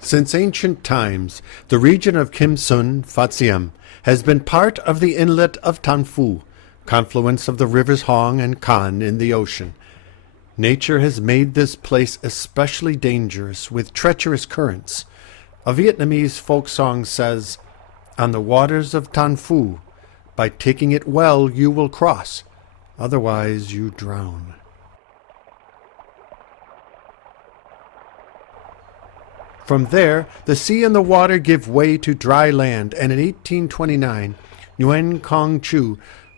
Since ancient times, the region of Kim Sun, Phat Diem, has been part of the inlet of Tan Phu, confluence of the rivers Hong and Can in the ocean. Nature has made this place especially dangerous with treacherous currents. A Vietnamese folk song says, "On the waters of Tan Phu, by taking it well you will cross, otherwise you drown." From there, the sea and the water give way to dry land, and in 1829, Nguyen Quang Chu,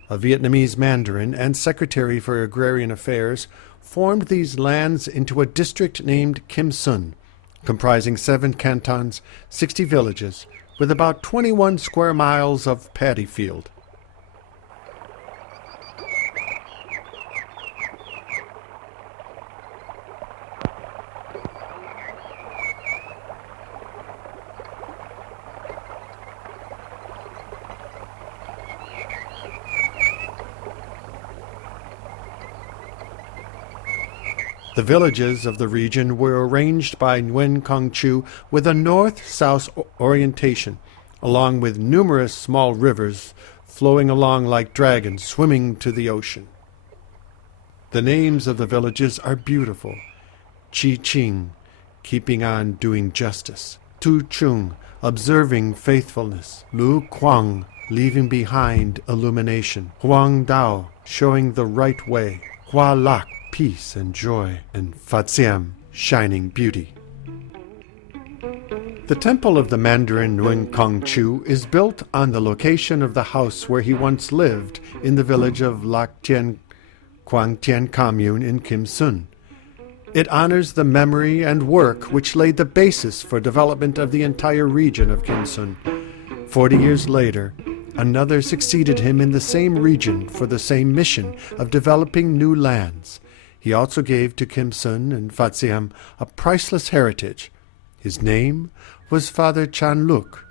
a Vietnamese mandarin and secretary for agrarian affairs, formed these lands into a district named Kim Sun, comprising 7 cantons, 60 villages, with about 21 square miles of paddy field. The villages of the region were arranged by Nguyen Quang Chu with a north-south orientation, along with numerous small rivers flowing along like dragons swimming to the ocean. The names of the villages are beautiful. Chi Ching, keeping on doing justice. Tu Chung, observing faithfulness. Lu Quang, leaving behind illumination. Huang Dao, showing the right way. Hua Lak, peace and joy, and Phat Diem, shining beauty. The temple of the Mandarin Nguyen Quang Chu is built on the location of the house where he once lived in the village of Lac Tien Quang Tien Commune in Kim Sun. It honors the memory and work which laid the basis for development of the entire region of Kim Sun. 40 years later, another succeeded him in the same region for the same mission of developing new lands. He also gave to Kim Sun and Phat Diem a priceless heritage. His name was Father Chan Luk,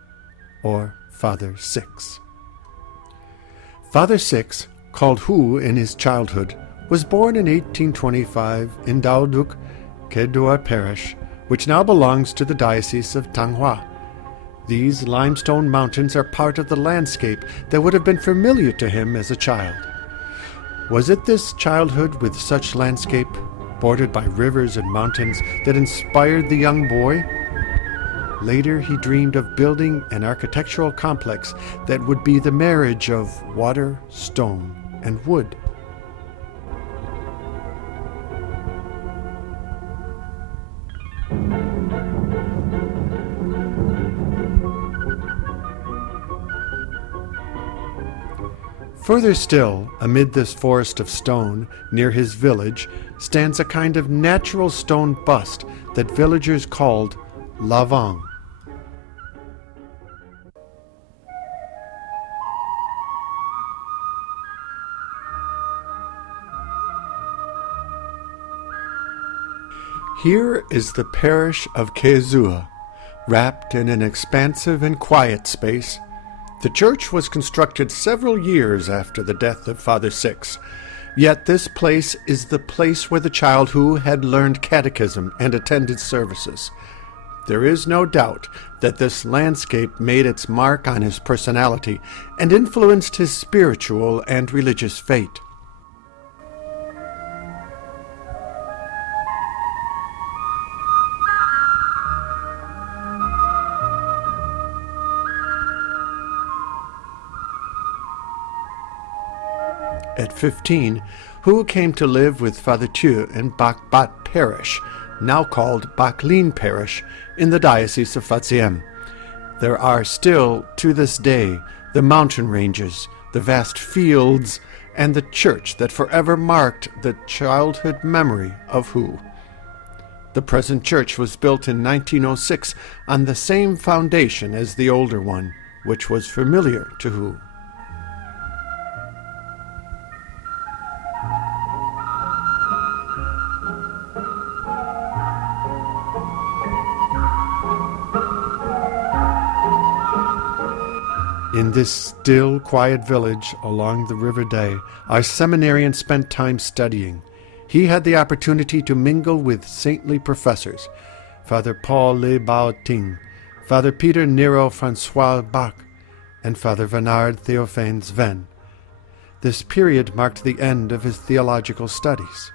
or Father Six. Father Six, called Hu in his childhood, was born in 1825 in Dao Duc, Kedua Parish, which now belongs to the Diocese of Thanh Hoa. These limestone mountains are part of the landscape that would have been familiar to him as a child. Was it this childhood with such landscape, bordered by rivers and mountains, that inspired the young boy? Later he dreamed of building an architectural complex that would be the marriage of water, stone, and wood. Further still, amid this forest of stone, near his village, stands a kind of natural stone bust that villagers called La Vang. Here is the parish of Kezua, wrapped in an expansive and quiet space. The church was constructed several years after the death of Father Six, yet this place is the place where the child Hu had learned catechism and attended services. There is no doubt that this landscape made its mark on his personality and influenced his spiritual and religious fate. At 15, Hu came to live with Father Thuy in Bac Bat Parish, now called Bac Linh Parish, in the Diocese of Phat Diem. There are still, to this day, the mountain ranges, the vast fields, and the church that forever marked the childhood memory of Hu. The present church was built in 1906 on the same foundation as the older one, which was familiar to Hu. In this still, quiet village along the River Day, our seminarian spent time studying. He had the opportunity to mingle with saintly professors, Father Paul Le Bao Ting, Father Peter Nero Francois Bach, and Father Bernard Théophane Sven. This period marked the end of his theological studies.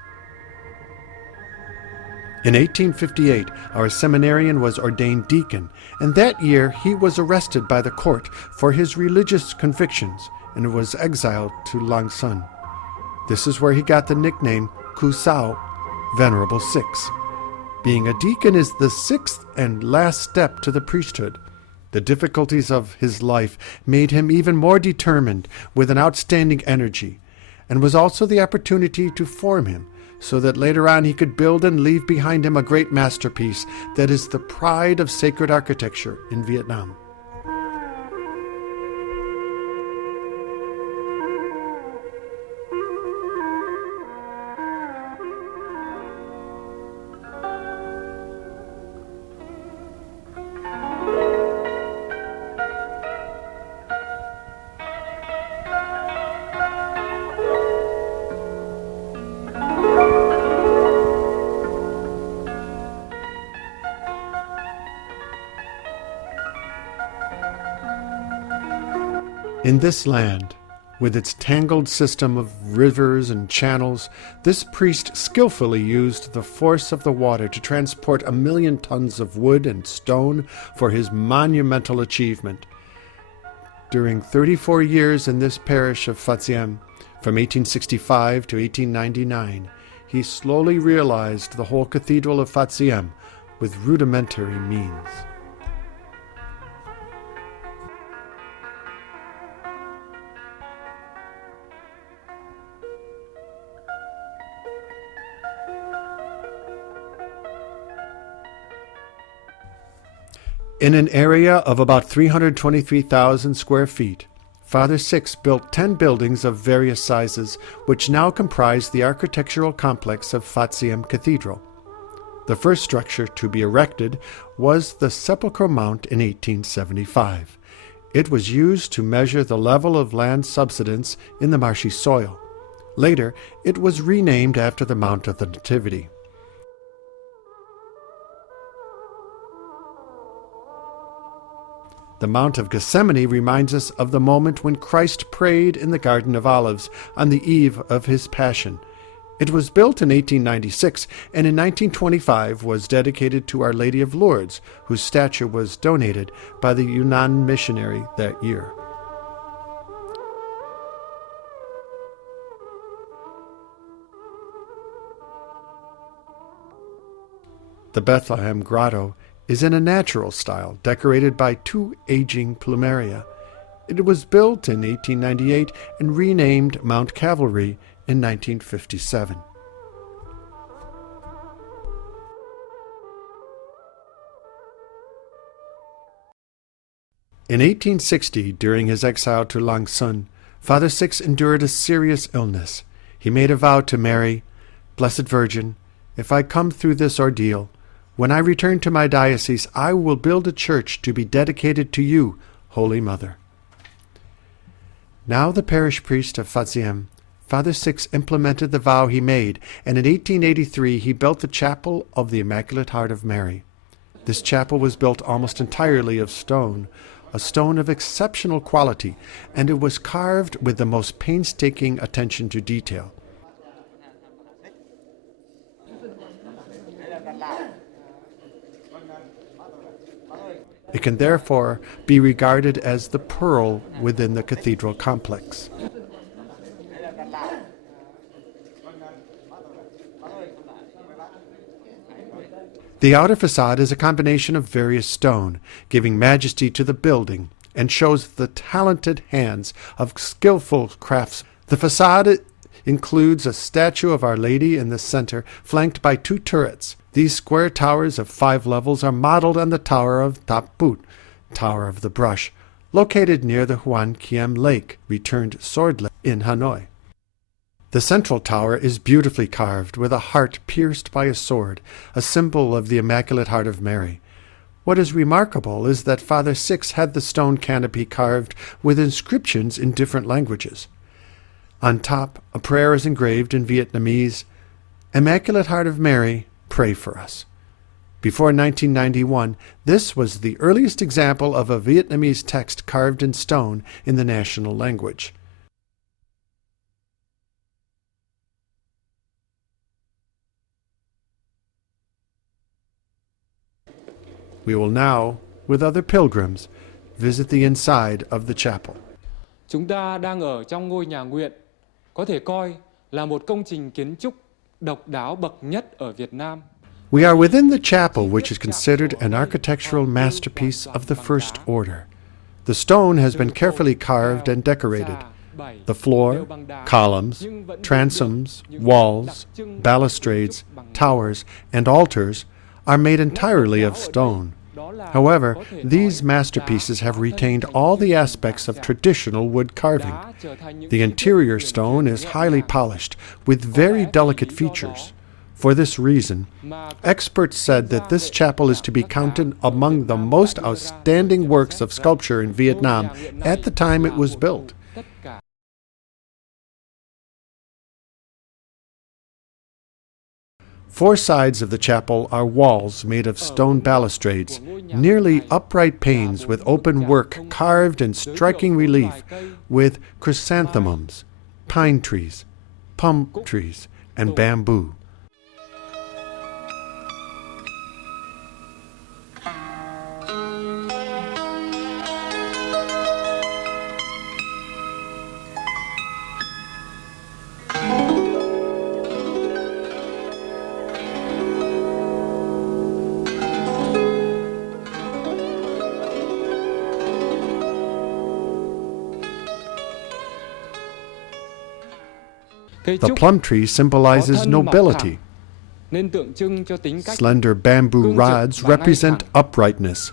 In 1858, our seminarian was ordained deacon, and that year he was arrested by the court for his religious convictions and was exiled to Lang Son. This is where he got the nickname Ku Sao, Venerable Six. Being a deacon is the sixth and last step to the priesthood. The difficulties of his life made him even more determined, with an outstanding energy, and was also the opportunity to form him, so that later on he could build and leave behind him a great masterpiece that is the pride of sacred architecture in Vietnam. In this land, with its tangled system of rivers and channels, this priest skillfully used the force of the water to transport 1 million tons of wood and stone for his monumental achievement. During 34 years in this parish of Phat Diem, from 1865 to 1899, he slowly realized the whole Cathedral of Phat Diem with rudimentary means. In an area of about 323,000 square feet, Father Six built 10 buildings of various sizes, which now comprise the architectural complex of Phat Diem Cathedral. The first structure to be erected was the Sepulchral Mount in 1875. It was used to measure the level of land subsidence in the marshy soil. Later, it was renamed after the Mount of the Nativity. The Mount of Gethsemane reminds us of the moment when Christ prayed in the Garden of Olives on the eve of his Passion. It was built in 1896 and in 1925 was dedicated to Our Lady of Lourdes, whose statue was donated by the Yunnan missionary that year. The Bethlehem Grotto is in a natural style, decorated by 2 aging plumeria. It was built in 1898 and renamed Mount Calvary in 1957. In 1860, during his exile to Lang Son, Father Six endured a serious illness. He made a vow to Mary, "Blessed Virgin, if I come through this ordeal, when I return to my diocese, I will build a church to be dedicated to you, Holy Mother." Now the parish priest of Phat Diem, Father Six implemented the vow he made, and in 1883 he built the Chapel of the Immaculate Heart of Mary. This chapel was built almost entirely of stone, a stone of exceptional quality, and it was carved with the most painstaking attention to detail. It can therefore be regarded as the pearl within the cathedral complex. The outer facade is a combination of various stone, giving majesty to the building, and shows the talented hands of skillful crafts. The facade includes a statue of Our Lady in the center, flanked by 2 turrets. These square towers of 5 levels are modeled on the Tower of Thap Put, Tower of the Brush, located near the Hoan Kiem Lake, returned swordless in Hanoi. The central tower is beautifully carved with a heart pierced by a sword, a symbol of the Immaculate Heart of Mary. What is remarkable is that Father Six had the stone canopy carved with inscriptions in different languages. On top, a prayer is engraved in Vietnamese, "Immaculate Heart of Mary, pray for us." Before 1991, this was the earliest example of a Vietnamese text carved in stone in the national language. We will now, with other pilgrims, visit the inside of the chapel. Chúng ta đang ở trong ngôi nhà nguyện, có thể coi là một công trình kiến trúc độc đáo bậc nhất ở Việt Nam. We are within the chapel, which is considered an architectural masterpiece of the first order. The stone has been carefully carved and decorated. The floor, columns, transoms, walls, balustrades, towers, and altars are made entirely of stone. However, these masterpieces have retained all the aspects of traditional wood carving. The interior stone is highly polished, with very delicate features. For this reason, experts said that this chapel is to be counted among the most outstanding works of sculpture in Vietnam at the time it was built. Four sides of the chapel are walls made of stone balustrades, nearly upright panes with open work carved in striking relief with chrysanthemums, pine trees, plum trees, and bamboo. The plum tree symbolizes nobility. Slender bamboo rods represent uprightness.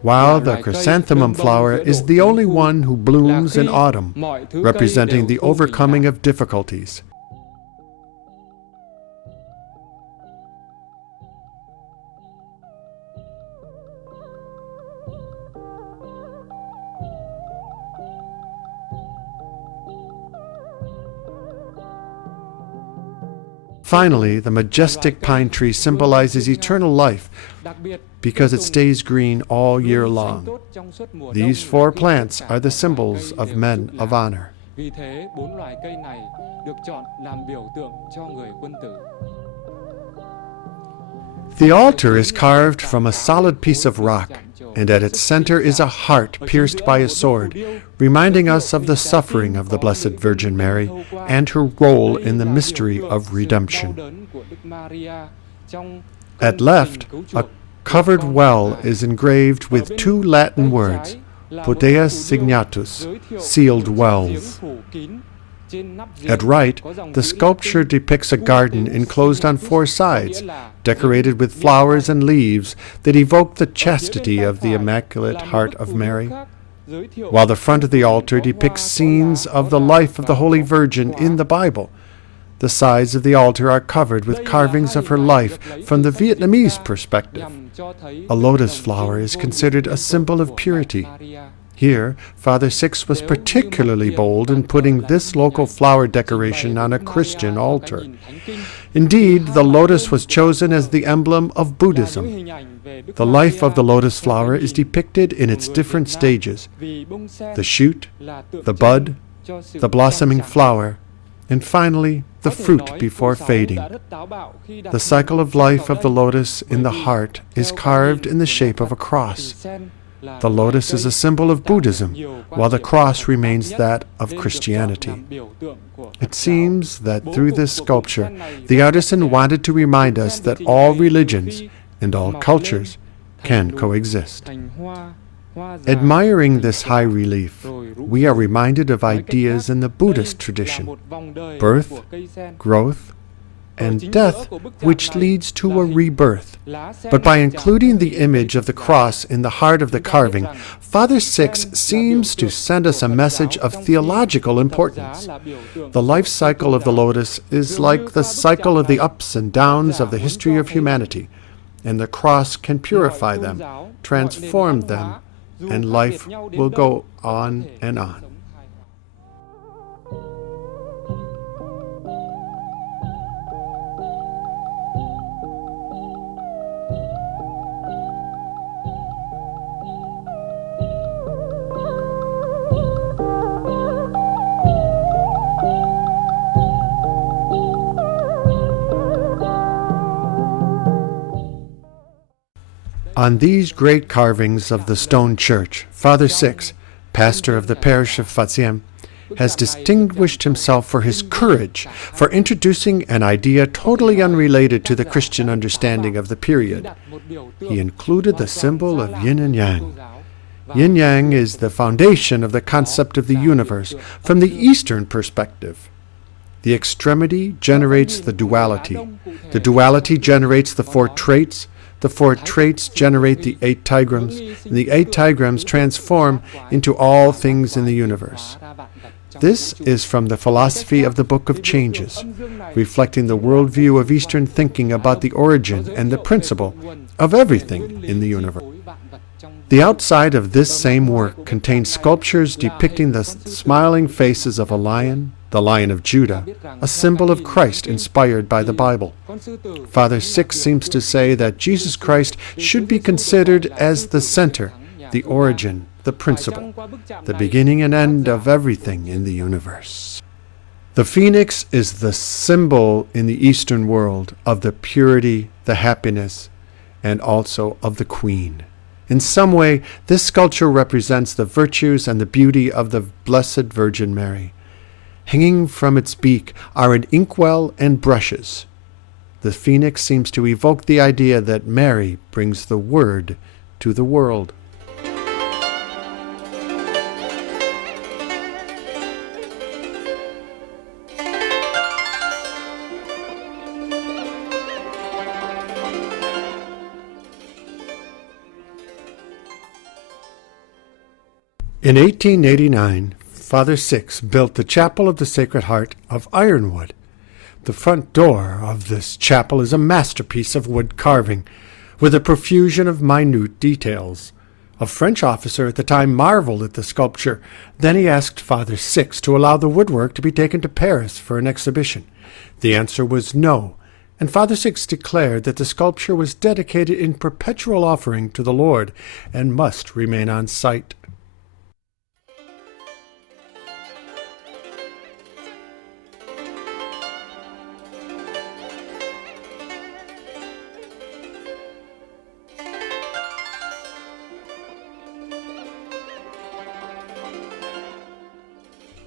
While the chrysanthemum flower is the only one who blooms in autumn, representing the overcoming of difficulties. Finally, the majestic pine tree symbolizes eternal life because it stays green all year long. These four plants are the symbols of men of honor. The altar is carved from a solid piece of rock, and at its center is a heart pierced by a sword, reminding us of the suffering of the Blessed Virgin Mary and her role in the mystery of redemption. At left, a covered well is engraved with two Latin words, Podeas Signatus, sealed wells. At right, the sculpture depicts a garden enclosed on four sides, decorated with flowers and leaves that evoke the chastity of the Immaculate Heart of Mary, while the front of the altar depicts scenes of the life of the Holy Virgin in the Bible. The sides of the altar are covered with carvings of her life from the Vietnamese perspective. A lotus flower is considered a symbol of purity. Here, Father Six was particularly bold in putting this local flower decoration on a Christian altar. Indeed, the lotus was chosen as the emblem of Buddhism. The life of the lotus flower is depicted in its different stages: the shoot, the bud, the blossoming flower, and finally, the fruit before fading. The cycle of life of the lotus in the heart is carved in the shape of a cross. The lotus is a symbol of Buddhism, while the cross remains that of Christianity. It seems that through this sculpture, the artisan wanted to remind us that all religions and all cultures can coexist. Admiring this high relief, we are reminded of ideas in the Buddhist tradition: birth, growth, and death, which leads to a rebirth. But by including the image of the cross in the heart of the carving, Father Six seems to send us a message of theological importance. The life cycle of the lotus is like the cycle of the ups and downs of the history of humanity, and the cross can purify them, transform them, and life will go on and on. On these great carvings of the stone church, Father Six, pastor of the parish of Phat Diem, has distinguished himself for his courage for introducing an idea totally unrelated to the Christian understanding of the period. He included the symbol of yin and yang. Yin-yang is the foundation of the concept of the universe from the Eastern perspective. The extremity generates the duality. The duality generates the four traits. The four traits generate the 8 trigrams, and the 8 trigrams transform into all things in the universe. This is from the philosophy of the Book of Changes, reflecting the worldview of Eastern thinking about the origin and the principle of everything in the universe. The outside of this same work contains sculptures depicting the smiling faces of a lion, the Lion of Judah, a symbol of Christ inspired by the Bible. Father Six seems to say that Jesus Christ should be considered as the center, the origin, the principle, the beginning and end of everything in the universe. The phoenix is the symbol in the Eastern world of the purity, the happiness, and also of the Queen. In some way, this sculpture represents the virtues and the beauty of the Blessed Virgin Mary. Hanging from its beak are an inkwell and brushes. The phoenix seems to evoke the idea that Mary brings the Word to the world. In 1889, Father Six built the Chapel of the Sacred Heart of ironwood. The front door of this chapel is a masterpiece of wood carving, with a profusion of minute details. A French officer at the time marveled at the sculpture. Then he asked Father Six to allow the woodwork to be taken to Paris for an exhibition. The answer was no, and Father Six declared that the sculpture was dedicated in perpetual offering to the Lord and must remain on site.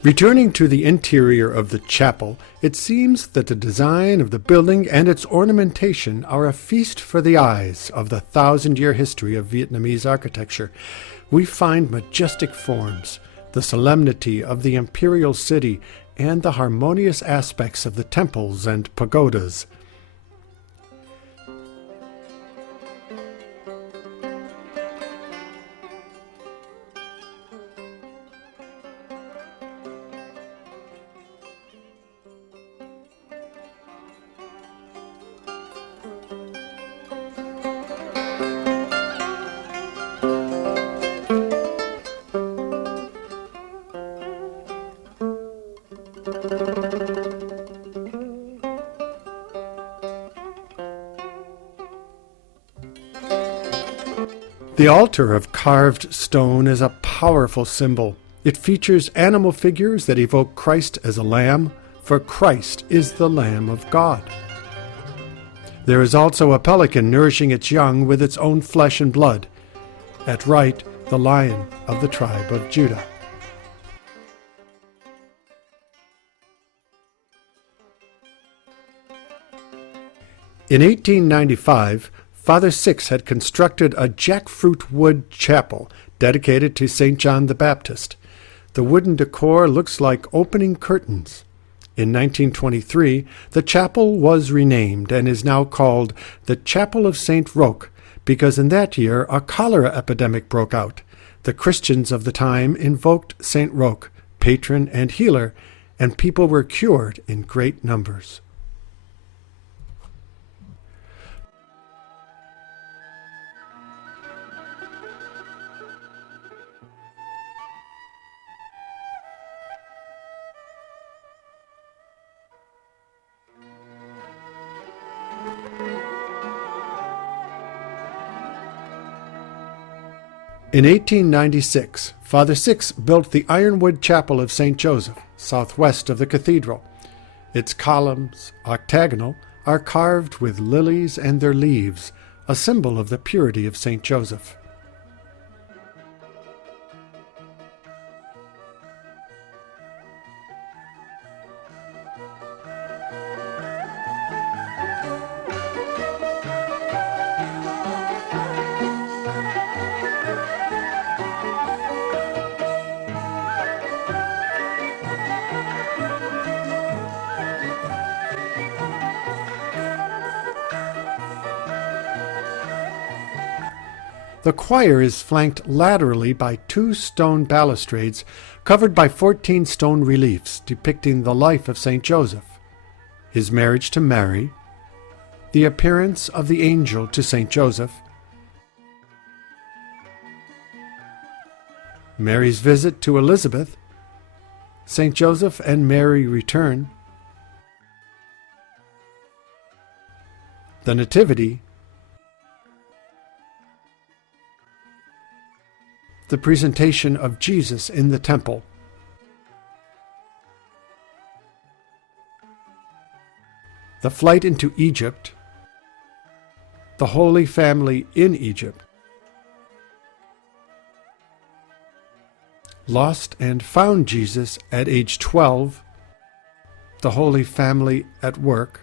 Returning to the interior of the chapel, it seems that the design of the building and its ornamentation are a feast for the eyes of the 1,000-year history of Vietnamese architecture. We find majestic forms, the solemnity of the imperial city, and the harmonious aspects of the temples and pagodas. The altar of carved stone is a powerful symbol. It features animal figures that evoke Christ as a lamb, for Christ is the Lamb of God. There is also a pelican nourishing its young with its own flesh and blood. At right, the Lion of the tribe of Judah. In 1895, Father Six had constructed a jackfruit wood chapel dedicated to St. John the Baptist. The wooden decor looks like opening curtains. In 1923, the chapel was renamed and is now called the Chapel of St. Roch, because in that year a cholera epidemic broke out. The Christians of the time invoked St. Roch, patron and healer, and people were cured in great numbers. In 1896, Father Six built the ironwood chapel of St. Joseph, southwest of the cathedral. Its columns, octagonal, are carved with lilies and their leaves, a symbol of the purity of St. Joseph. The choir is flanked laterally by 2 stone balustrades covered by 14 stone reliefs depicting the life of St. Joseph, his marriage to Mary, the appearance of the angel to St. Joseph, Mary's visit to Elizabeth, St. Joseph and Mary return, the Nativity, the presentation of Jesus in the temple, the flight into Egypt, the Holy Family in Egypt, lost and found Jesus at age 12, the Holy Family at work,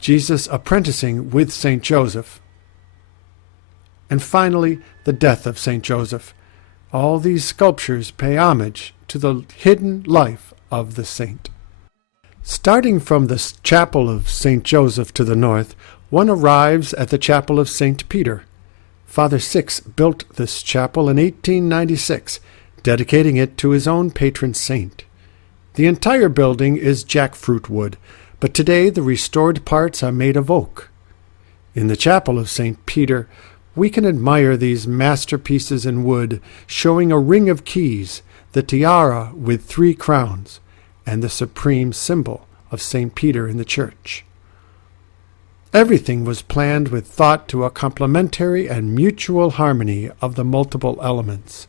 Jesus apprenticing with St. Joseph, and finally the death of St. Joseph. All these sculptures pay homage to the hidden life of the saint. Starting from the chapel of St. Joseph to the north, one arrives at the chapel of St. Peter. Father Six built this chapel in 1896, dedicating it to his own patron saint. The entire building is jackfruit wood, but today the restored parts are made of oak. In the chapel of St. Peter, we can admire these masterpieces in wood, showing a ring of keys, the tiara with 3 crowns, and the supreme symbol of St. Peter in the church. Everything was planned with thought to a complementary and mutual harmony of the multiple elements.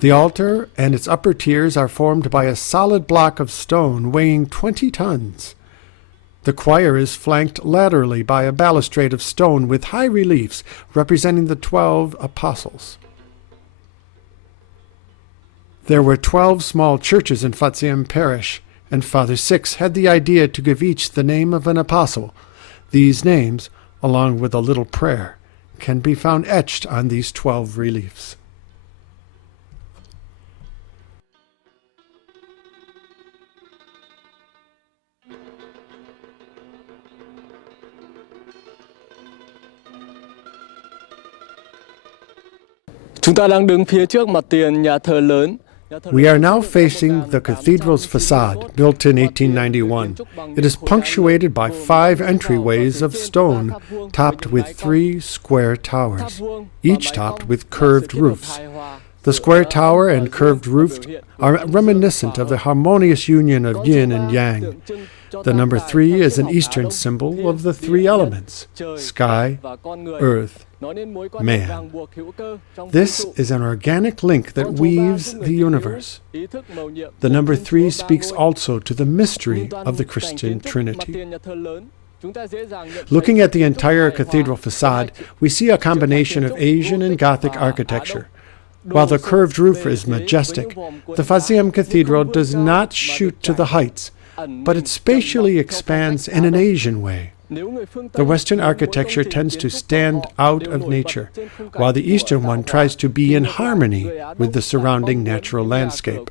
The altar and its upper tiers are formed by a solid block of stone weighing 20 tons. The choir is flanked laterally by a balustrade of stone with high reliefs representing the 12 apostles. There were 12 small churches in Phat Diem parish, and Father Six had the idea to give each the name of an apostle. These names, along with a little prayer, can be found etched on these 12 reliefs. Chúng ta đang đứng phía trước mặt tiền nhà thờ lớn. We are now facing the cathedral's facade, built in 1891. It is punctuated by 5 entryways of stone, topped with 3 square towers, each topped with curved roofs. The square tower and curved roof are reminiscent of the harmonious union of yin and yang. The number 3 is an Eastern symbol of the three elements: sky, earth, man. This is an organic link that weaves the universe. The number 3 speaks also to the mystery of the Christian Trinity. Looking at the entire cathedral facade, we see a combination of Asian and Gothic architecture. While the curved roof is majestic, the Phat Diem Cathedral does not shoot to the heights, but it spatially expands in an Asian way. The Western architecture tends to stand out of nature, while the Eastern one tries to be in harmony with the surrounding natural landscape.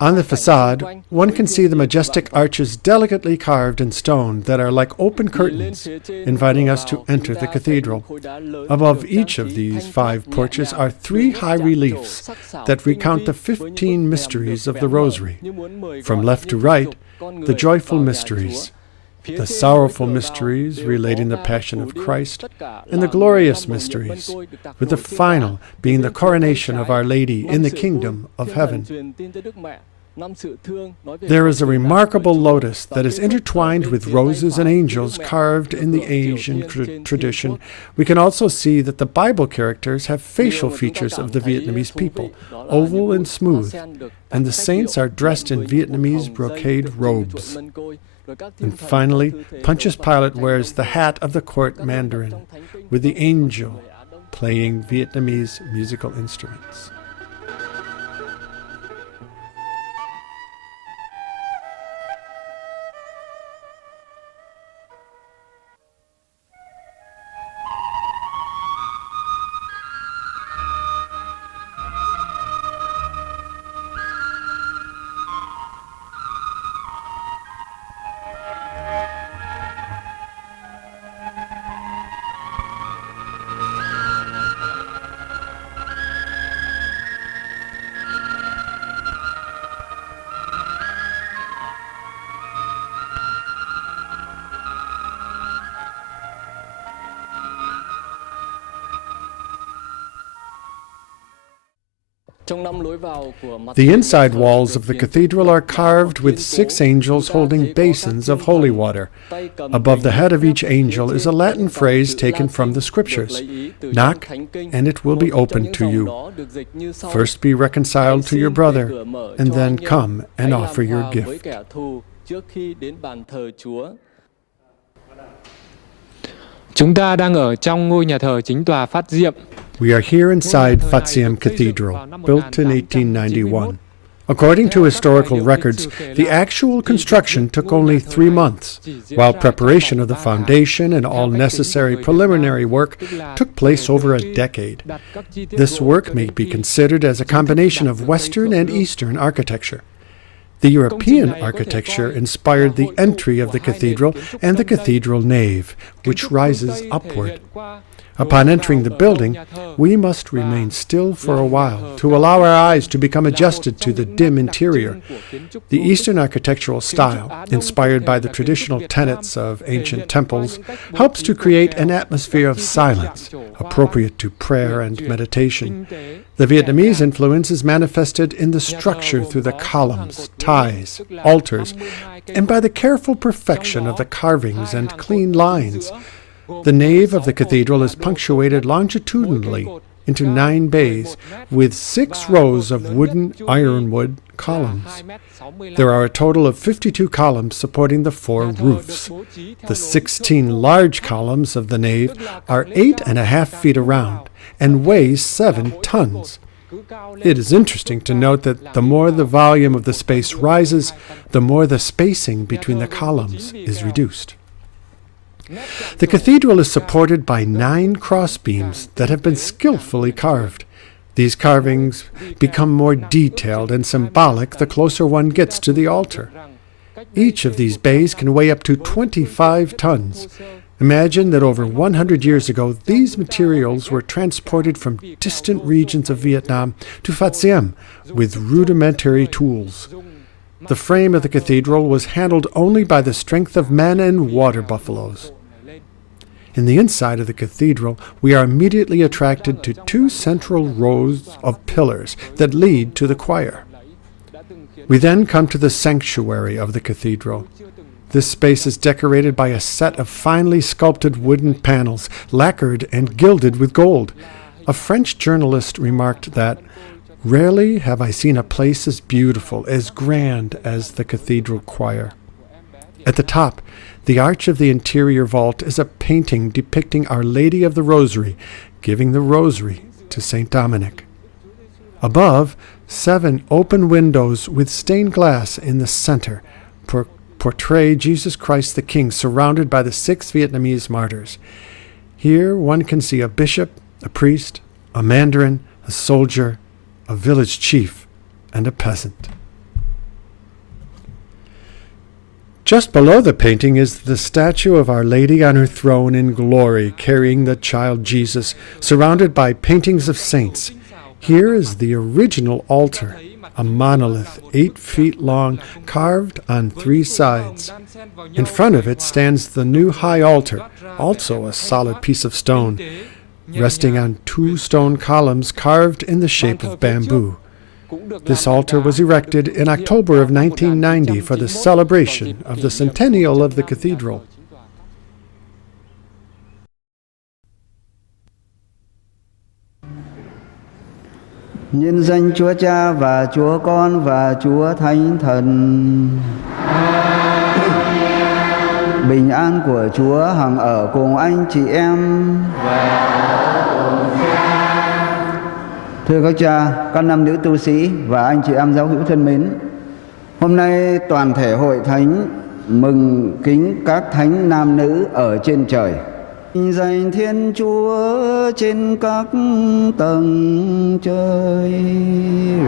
On the facade, one can see the majestic arches delicately carved in stone that are like open curtains, inviting us to enter the cathedral. Above each of these 5 porches are 3 high reliefs that recount the 15 mysteries of the Rosary. From left to right, the joyful mysteries, the sorrowful mysteries relating the Passion of Christ, and the glorious mysteries, with the final being the coronation of Our Lady in the kingdom of heaven. There is a remarkable lotus that is intertwined with roses and angels carved in the Asian tradition. We can also see that the Bible characters have facial features of the Vietnamese people, oval and smooth, and the saints are dressed in Vietnamese brocade robes. And finally, Pontius Pilate wears the hat of the court mandarin, with the angel playing Vietnamese musical instruments. The inside walls of the cathedral are carved with 6 angels holding basins of holy water. Above the head of each angel is a Latin phrase taken from the Scriptures: "Knock, and it will be opened to you. First be reconciled to your brother, and then come and offer your gift." Chúng ta đang ở trong ngôi nhà thờ chính tòa Phat Diem. We are here inside Phat Diem Cathedral, built in 1891. According to historical records, the actual construction took only 3 months, while preparation of the foundation and all necessary preliminary work took place over a decade. This work may be considered as a combination of Western and Eastern architecture. The European architecture inspired the entry of the cathedral and the cathedral nave, which rises upward. Upon entering the building, we must remain still for a while to allow our eyes to become adjusted to the dim interior. The Eastern architectural style, inspired by the traditional tenets of ancient temples, helps to create an atmosphere of silence, appropriate to prayer and meditation. The Vietnamese influence is manifested in the structure through the columns, ties, altars, and by the careful perfection of the carvings and clean lines. The nave of the cathedral is punctuated longitudinally into 9 bays with 6 rows of wooden ironwood columns. There are a total of 52 columns supporting the 4 roofs. The 16 large columns of the nave are 8.5 feet around and weigh 7 tons. It is interesting to note that the more the volume of the space rises, the more the spacing between the columns is reduced. The cathedral is supported by 9 crossbeams that have been skillfully carved. These carvings become more detailed and symbolic the closer one gets to the altar. Each of these bays can weigh up to 25 tons. Imagine that over 100 years ago, these materials were transported from distant regions of Vietnam to Phat Diem with rudimentary tools. The frame of the cathedral was handled only by the strength of men and water buffaloes. In the inside of the cathedral, we are immediately attracted to 2 central rows of pillars that lead to the choir. We then come to the sanctuary of the cathedral. This space is decorated by a set of finely sculpted wooden panels, lacquered and gilded with gold. A French journalist remarked that, "Rarely have I seen a place as beautiful, as grand as the cathedral choir." At the top, the arch of the interior vault is a painting depicting Our Lady of the Rosary, giving the rosary to St. Dominic. Above, 7 open windows with stained glass in the center portray Jesus Christ the King surrounded by the 6 Vietnamese martyrs. Here one can see a bishop, a priest, a mandarin, a soldier, a village chief, and a peasant. Just below the painting is the statue of Our Lady on her throne in glory, carrying the child Jesus, surrounded by paintings of saints. Here is the original altar, a monolith 8 feet long, carved on 3 sides. In front of it stands the new high altar, also a solid piece of stone, resting on 2 stone columns carved in the shape of bamboo. This altar was erected in October of 1990 for the celebration of the centennial of the cathedral. Nhân danh Chúa Cha và Chúa Con và Chúa Thánh Thần. Bình an của Chúa hằng ở cùng anh chị em. Thưa các cha, các nam nữ tu sĩ và anh chị em giáo hữu thân mến, hôm nay toàn thể hội thánh mừng kính các thánh nam nữ ở trên trời. Dành Thiên Chúa trên các tầng trời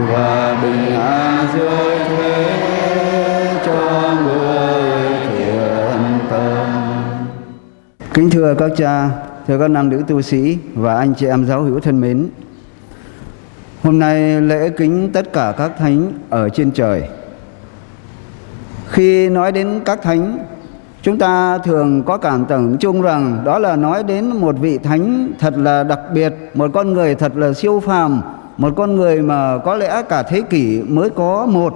và bình an rơi thế cho người thiện tâm. Kính thưa các cha, thưa các nam nữ tu sĩ và anh chị em giáo hữu thân mến, hôm nay lễ kính tất cả các thánh ở trên trời. Khi nói đến các thánh, chúng ta thường có cảm tưởng chung rằng đó là nói đến một vị thánh thật là đặc biệt, một con người thật là siêu phàm, một con người mà có lẽ cả thế kỷ mới có một.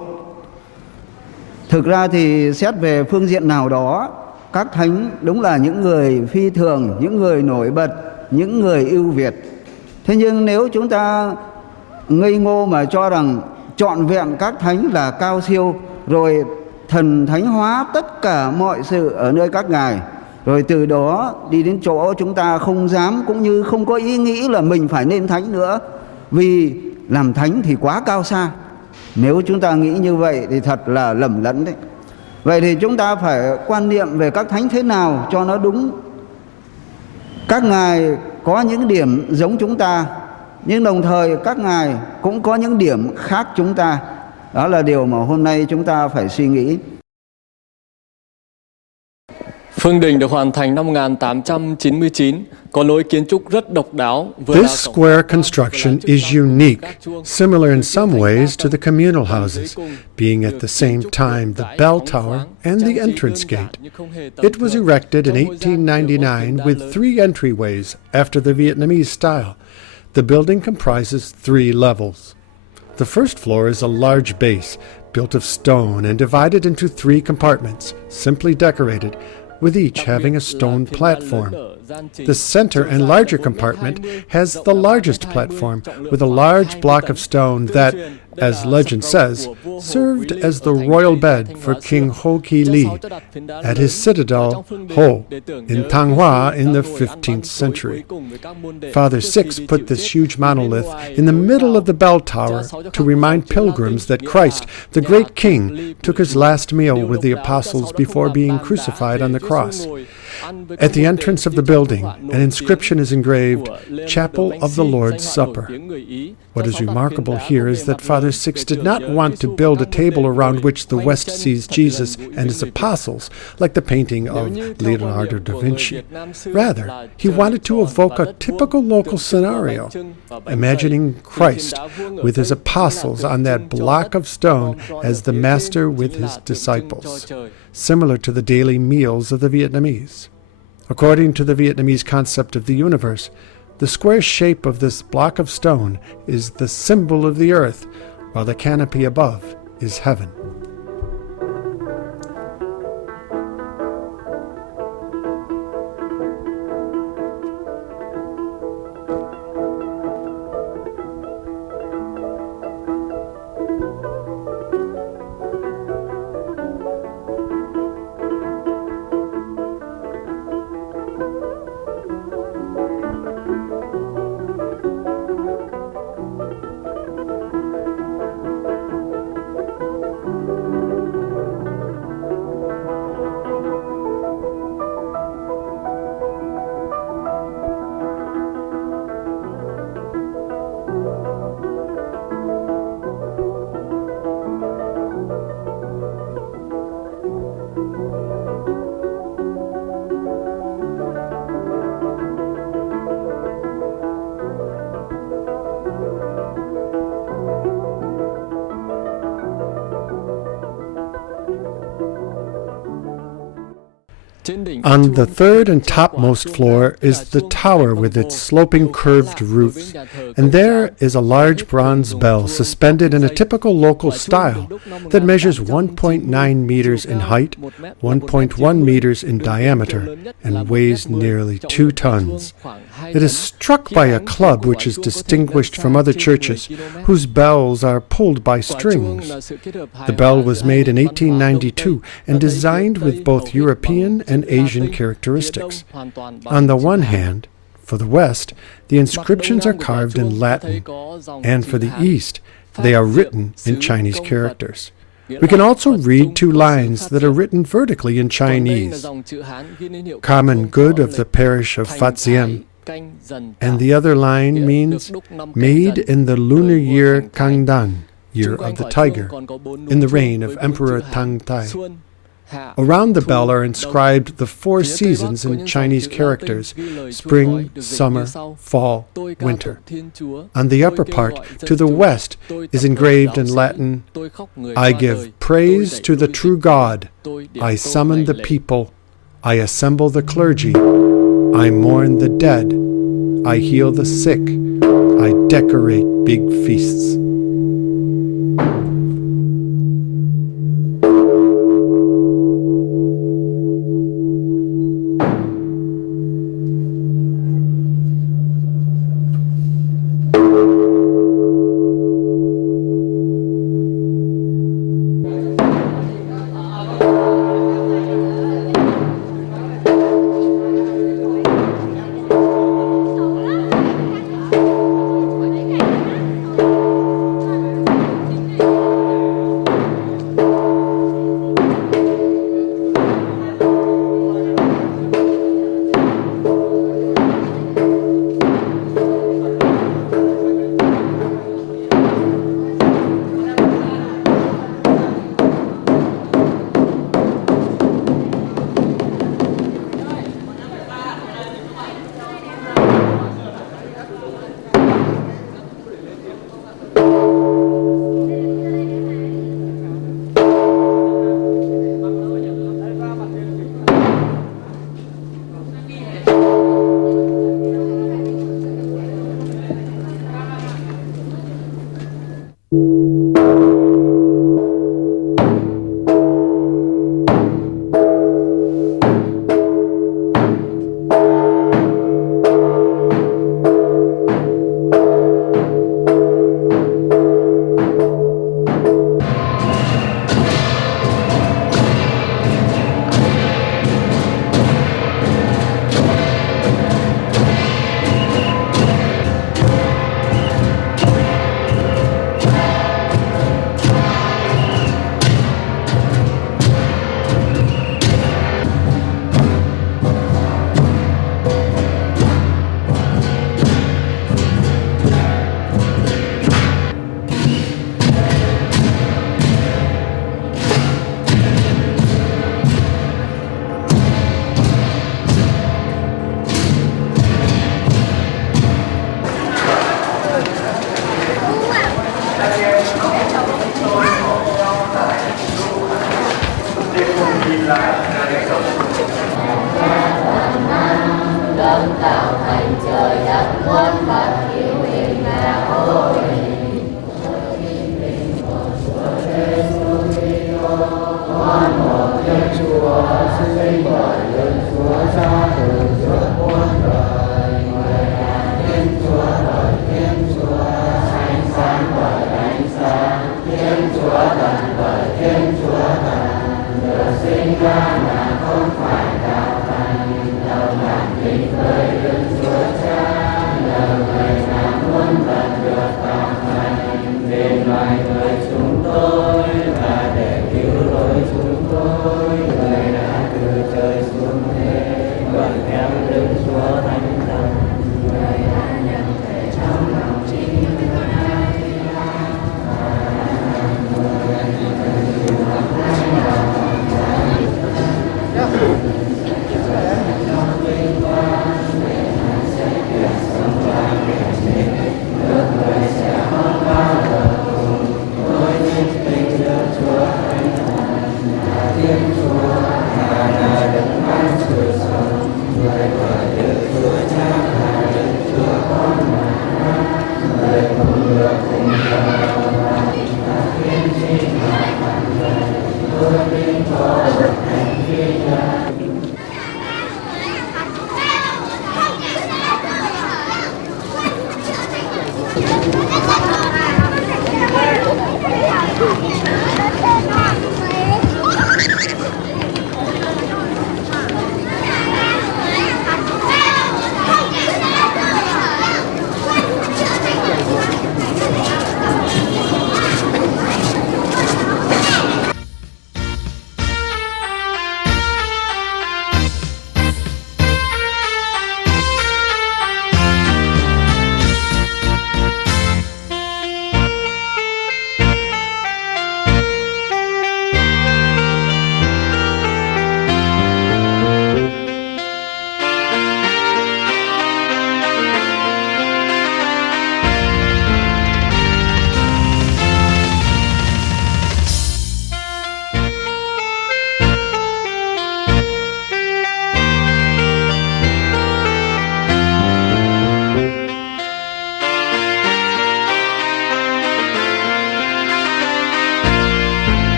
Thực ra thì xét về phương diện nào đó, các thánh đúng là những người phi thường, những người nổi bật, những người ưu việt. Thế nhưng nếu chúng ta ngây ngô mà cho rằng trọn vẹn các thánh là cao siêu, rồi thần thánh hóa tất cả mọi sự ở nơi các ngài, rồi từ đó đi đến chỗ chúng ta không dám cũng như không có ý nghĩ là mình phải nên thánh nữa, vì làm thánh thì quá cao xa. Nếu chúng ta nghĩ như vậy thì thật là lầm lẫn đấy. Vậy thì chúng ta phải quan niệm về các thánh thế nào cho nó đúng. Các ngài có những điểm giống chúng ta, nhưng đồng thời các ngài cũng có những điểm khác chúng ta. Đó là điều mà hôm nay chúng ta phải suy nghĩ. Phương đình được hoàn thành năm 1899, có lối kiến trúc rất độc đáo. This square construction is unique, similar in some ways to the communal houses, being at the same time the bell tower and the entrance gate. It was erected in 1899 with 3 entryways after the Vietnamese style. The building comprises 3 levels. The first floor is a large base, built of stone and divided into 3 compartments, simply decorated, with each having a stone platform. The center and larger compartment has the largest platform, with a large block of stone that, as legend says, served as the royal bed for King Ho Ki Li at his citadel Ho in Thanh Hoa in the 15th century. Father Six put this huge monolith in the middle of the bell tower to remind pilgrims that Christ, the great King, took his last meal with the apostles before being crucified on the cross. At the entrance of the building, an inscription is engraved, Chapel of the Lord's Supper. What is remarkable here is that Father Six did not want to build a table around which the West sees Jesus and his apostles, like the painting of Leonardo da Vinci. Rather, he wanted to evoke a typical local scenario, imagining Christ with his apostles on that block of stone as the master with his disciples, similar to the daily meals of the Vietnamese. According to the Vietnamese concept of the universe, the square shape of this block of stone is the symbol of the earth, while the canopy above is heaven. On the third and topmost floor is the tower with its sloping curved roofs, and there is a large bronze bell suspended in a typical local style that measures 1.9 meters in height, 1.1 meters in diameter, and weighs nearly 2 tons. It is struck by a club which is distinguished from other churches, whose bells are pulled by strings. The bell was made in 1892 and designed with both European and Asian characteristics. On the one hand, for the West, the inscriptions are carved in Latin, and for the East, they are written in Chinese characters. We can also read 2 lines that are written vertically in Chinese: Common good of the parish of Phat Diem, and the other line means made in the lunar year Kangdan, year of the tiger, in the reign of Emperor Tang Tai. Around the bell are inscribed the 4 seasons in Chinese characters: spring, summer, fall, winter. On the upper part, to the west, is engraved in Latin, I give praise to the true God, I summon the people, I assemble the clergy, I mourn the dead, I heal the sick, I decorate big feasts.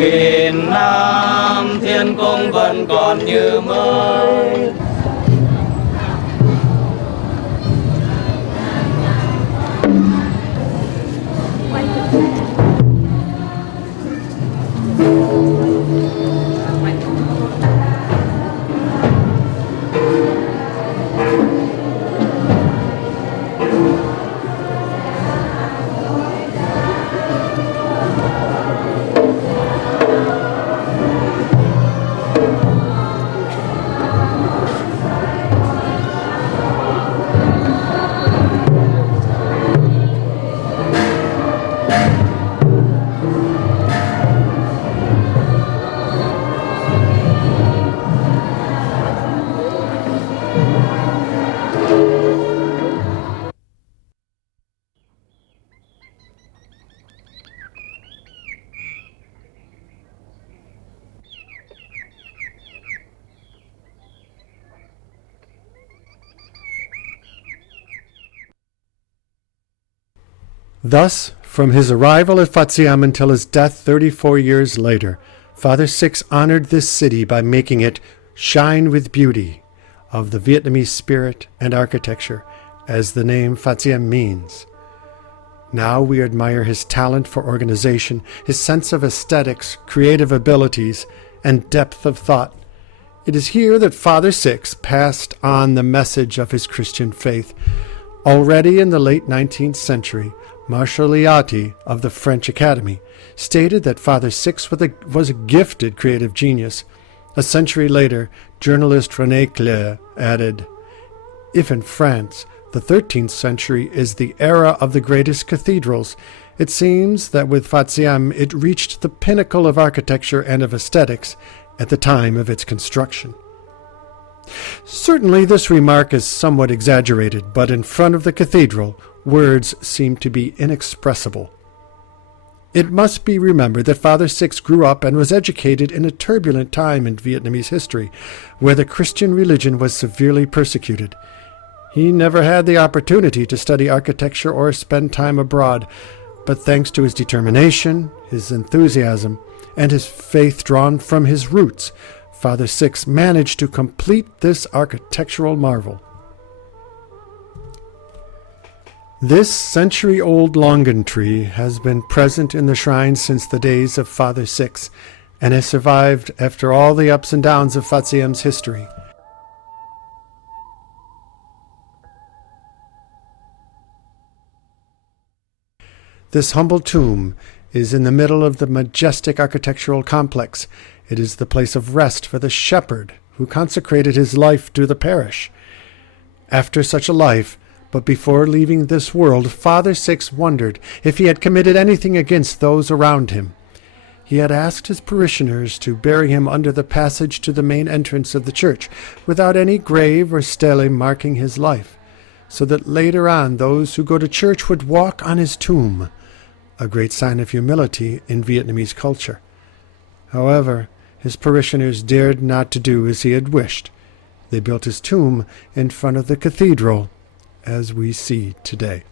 Nghìn năm thiên cung vẫn còn như mới. Thus, from his arrival at Phat Diem until his death 34 years later, Father Six honored this city by making it shine with beauty of the Vietnamese spirit and architecture, as the name Phat Diem means. Now we admire his talent for organization, his sense of aesthetics, creative abilities, and depth of thought. It is here that Father Six passed on the message of his Christian faith. Already in the late 19th century, Marshal Liati of the French Academy stated that Father Six was a gifted creative genius. A century later, journalist René Clair added, "If in France the 13th century is the era of the greatest cathedrals, it seems that with Phat Diem it reached the pinnacle of architecture and of aesthetics at the time of its construction." Certainly this remark is somewhat exaggerated, but in front of the cathedral, words seem to be inexpressible. It must be remembered that Father Six grew up and was educated in a turbulent time in Vietnamese history, where the Christian religion was severely persecuted. He never had the opportunity to study architecture or spend time abroad, but thanks to his determination, his enthusiasm, and his faith drawn from his roots, Father Six managed to complete this architectural marvel. This century-old longan tree has been present in the shrine since the days of Father Six, and has survived after all the ups and downs of Phat Diem's history. This humble tomb is in the middle of the majestic architectural complex. It is the place of rest for the shepherd who consecrated his life to the parish. After such a life, but before leaving this world, Father Six wondered if he had committed anything against those around him. He had asked his parishioners to bury him under the passage to the main entrance of the church, without any grave or stele marking his life, so that later on those who go to church would walk on his tomb, a great sign of humility in Vietnamese culture. However, his parishioners dared not to do as he had wished. They built his tomb in front of the cathedral, as we see today.